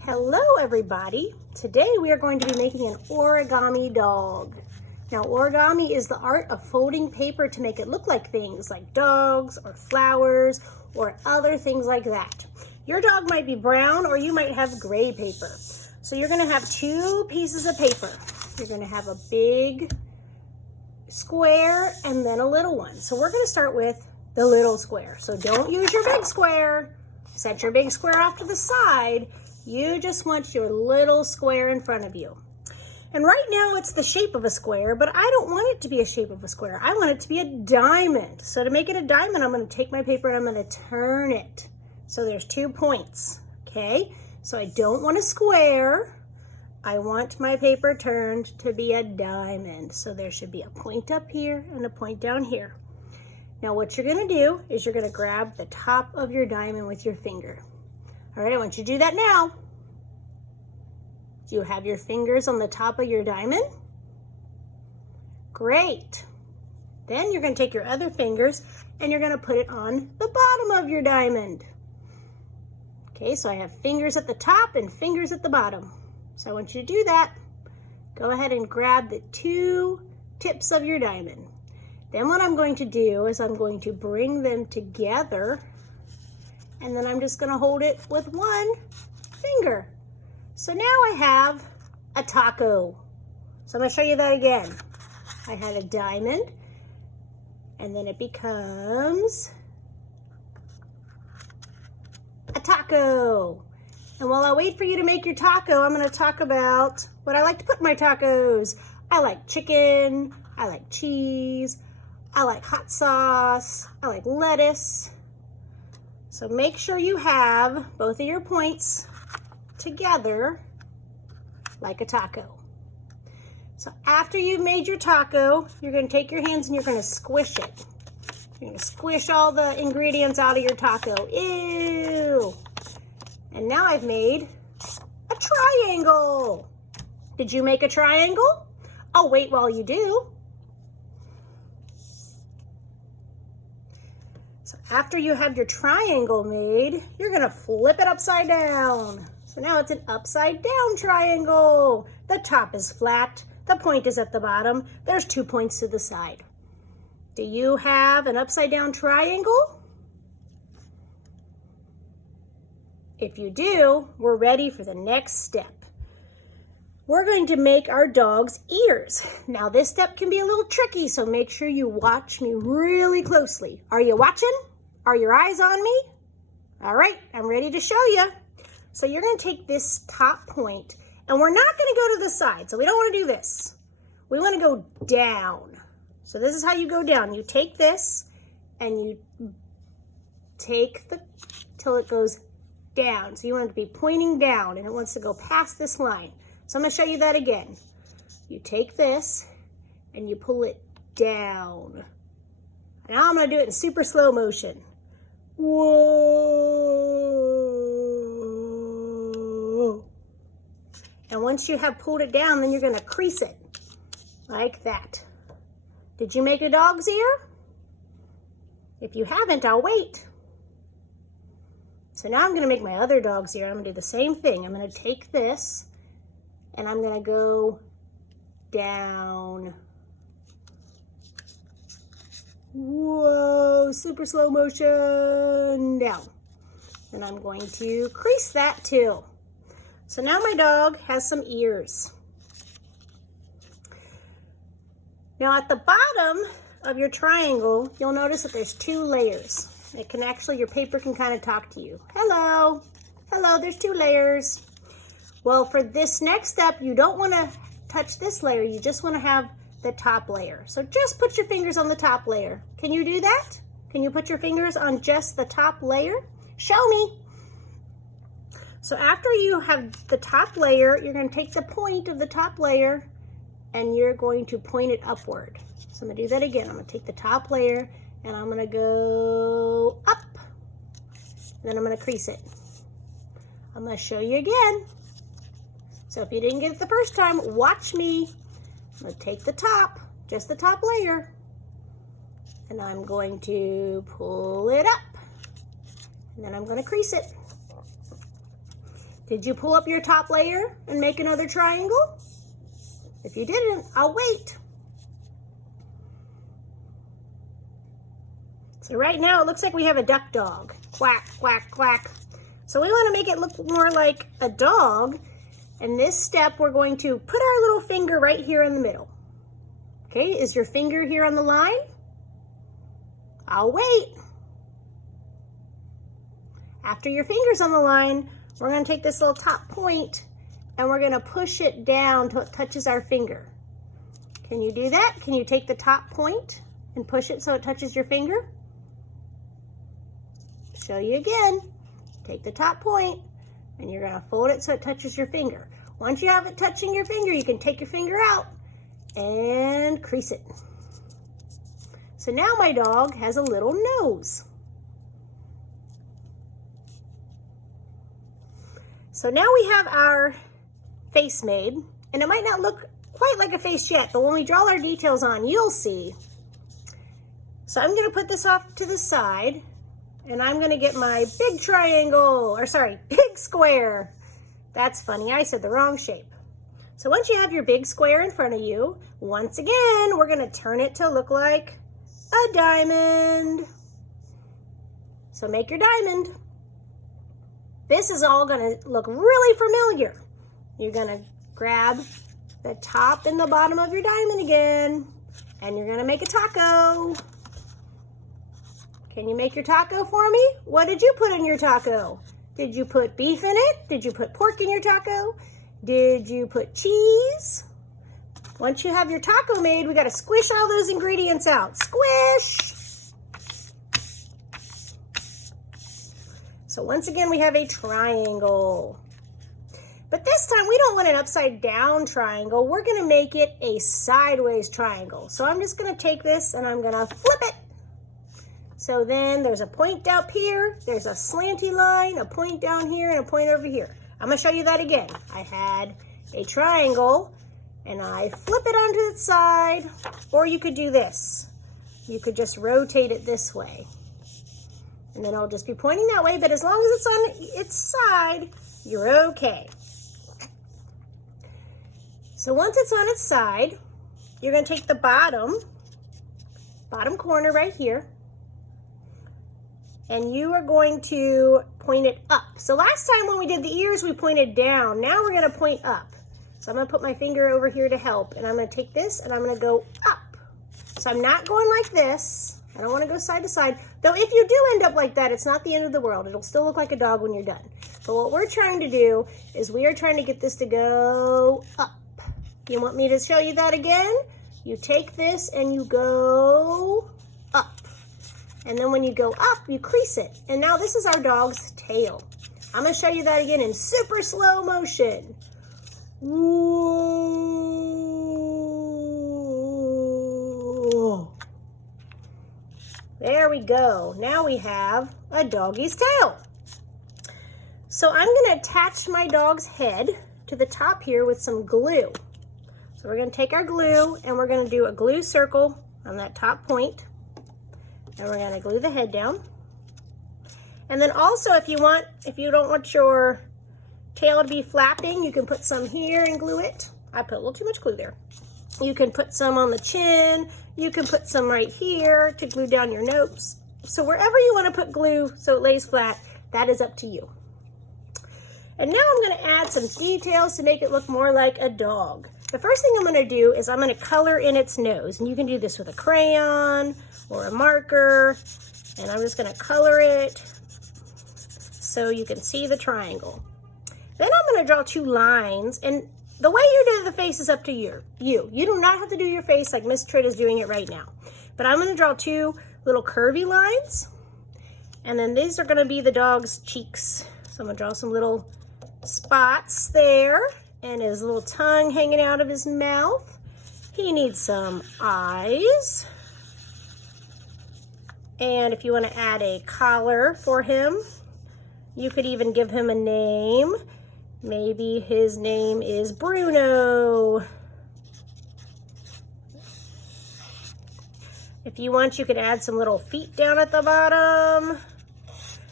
Hello everybody! Today we are going to be making an origami dog. Now origami is the art of folding paper to make it look like things like dogs or flowers or other things like that. Your dog might be brown or you might have gray paper. So you're going to have two pieces of paper. You're going to have a big square and then a little one. So we're going to start with the little square. So don't use your big square. Set your big square off to the side. You just want your little square in front of you. And right now it's the shape of a square, but I don't want it to be a shape of a square. I want it to be a diamond. So to make it a diamond, I'm going to take my paper and I'm going to turn it. So there's 2 points, okay? So I don't want a square. I want my paper turned to be a diamond. So there should be a point up here and a point down here. Now what you're going to do is you're going to grab the top of your diamond with your finger. All right, I want you to do that now. Do you have your fingers on the top of your diamond? Great. Then you're going to take your other fingers and you're going to put it on the bottom of your diamond. Okay, so I have fingers at the top and fingers at the bottom. So I want you to do that. Go ahead and grab the 2 tips of your diamond. Then what I'm going to do is I'm going to bring them together. And then I'm just going to hold it with 1 finger. So now I have a taco. So I'm going to show you that again. I had a diamond, and then it becomes a taco. And while I wait for you to make your taco, I'm going to talk about what I like to put in my tacos. I like chicken, I like cheese, I like hot sauce, I like lettuce. So make sure you have both of your points together like a taco. So after you've made your taco, you're going to take your hands and you're going to squish it. You're going to squish all the ingredients out of your taco. Ew! And now I've made a triangle. Did you make a triangle? I'll wait while you do. So after you have your triangle made, you're going to flip it upside down. So now it's an upside down triangle. The top is flat. The point is at the bottom. There's 2 points to the side. Do you have an upside down triangle? If you do, we're ready for the next step. We're going to make our dog's ears. Now this step can be a little tricky, so make sure you watch me really closely. Are you watching? Are your eyes on me? All right, I'm ready to show you. So you're going to take this top point, and we're not going to go to the side, so we don't want to do this. We want to go down. So this is how you go down. You take this, and you take till it goes down. So you want it to be pointing down, and it wants to go past this line. So I'm going to show you that again. You take this and you pull it down. Now I'm going to do it in super slow motion. Whoa. And once you have pulled it down, then you're going to crease it like that. Did you make your dog's ear? If you haven't, I'll wait. So now I'm going to make my other dog's ear. I'm going to do the same thing. I'm going to take this and I'm going to go down. Whoa, super slow motion, down. And I'm going to crease that too. So now my dog has some ears. Now at the bottom of your triangle, you'll notice that there's 2 layers. It can actually, your paper can kind of talk to you. Hello, hello, there's 2 layers. Well, for this next step, you don't want to touch this layer. You just want to have the top layer. So just put your fingers on the top layer. Can you do that? Can you put your fingers on just the top layer? Show me. So after you have the top layer, you're going to take the point of the top layer and you're going to point it upward. So I'm going to do that again. I'm going to take the top layer and I'm going to go up. And then I'm going to crease it. I'm going to show you again. So if you didn't get it the first time, watch me. I'm going to take the top, just the top layer, and I'm going to pull it up, and then I'm going to crease it. Did you pull up your top layer and make another triangle? If you didn't, I'll wait. So right now it looks like we have a duck dog. Quack, quack, quack. So we want to make it look more like a dog. And this step, we're going to put our little finger right here in the middle. Okay, is your finger here on the line? I'll wait. After your finger's on the line, we're going to take this little top point and we're going to push it down till it touches our finger. Can you do that? Can you take the top point and push it so it touches your finger? Show you again. Take the top point and you're going to fold it so it touches your finger. Once you have it touching your finger, you can take your finger out and crease it. So now my dog has a little nose. So now we have our face made, and it might not look quite like a face yet, but when we draw our details on, you'll see. So I'm going to put this off to the side, and I'm going to get my big triangle, or sorry, big square. That's funny, I said the wrong shape. So once you have your big square in front of you, once again, we're going to turn it to look like a diamond. So make your diamond. This is all going to look really familiar. You're going to grab the top and the bottom of your diamond again, and you're going to make a taco. Can you make your taco for me? What did you put in your taco? Did you put beef in it? Did you put pork in your taco? Did you put cheese? Once you have your taco made, we got to squish all those ingredients out. Squish! So once again, we have a triangle. But this time, we don't want an upside down triangle. We're going to make it a sideways triangle. So I'm just going to take this and I'm going to flip it. So then there's a point up here, there's a slanty line, a point down here, and a point over here. I'm going to show you that again. I had a triangle, and I flip it onto its side, or you could do this. You could just rotate it this way. And then I'll just be pointing that way, but as long as it's on its side, you're okay. So once it's on its side, you're going to take the bottom corner right here, and you are going to point it up. So last time when we did the ears, we pointed down. Now we're going to point up. So I'm going to put my finger over here to help, and I'm going to take this and I'm going to go up. So I'm not going like this. I don't want to go side to side. Though if you do end up like that, it's not the end of the world. It'll still look like a dog when you're done. But what we're trying to do is we are trying to get this to go up. You want me to show you that again? You take this and you go up. And then when you go up, you crease it. And now this is our dog's tail. I'm going to show you that again in super slow motion. Whoa. There we go. Now we have a doggy's tail. So I'm going to attach my dog's head to the top here with some glue. So we're going to take our glue and we're going to do a glue circle on that top point. And we're going to glue the head down. And then also if you don't want your tail to be flapping, you can put some here and glue it. I put a little too much glue there. You can put some on the chin. You can put some right here to glue down your nose. So wherever you want to put glue so it lays flat, that is up to you. And now I'm going to add some details to make it look more like a dog. The first thing I'm going to do is I'm going to color in its nose. And you can do this with a crayon or a marker. And I'm just going to color it so you can see the triangle. Then I'm going to draw two lines. And the way you do the face is up to you. You do not have to do your face like Miss Tritt is doing it right now. But I'm going to draw two little curvy lines. And then these are going to be the dog's cheeks. So I'm going to draw some little spots there. And his little tongue hanging out of his mouth. He needs some eyes. And if you want to add a collar for him, you could even give him a name. Maybe his name is Bruno. If you want, you could add some little feet down at the bottom.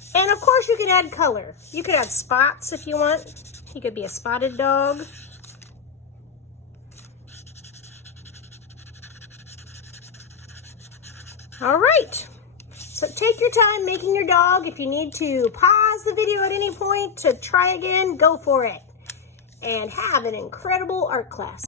And of course you can add color. You could add spots if you want. He could be a spotted dog. All right. So take your time making your dog. If you need to pause the video at any point to try again, go for it. And have an incredible art class.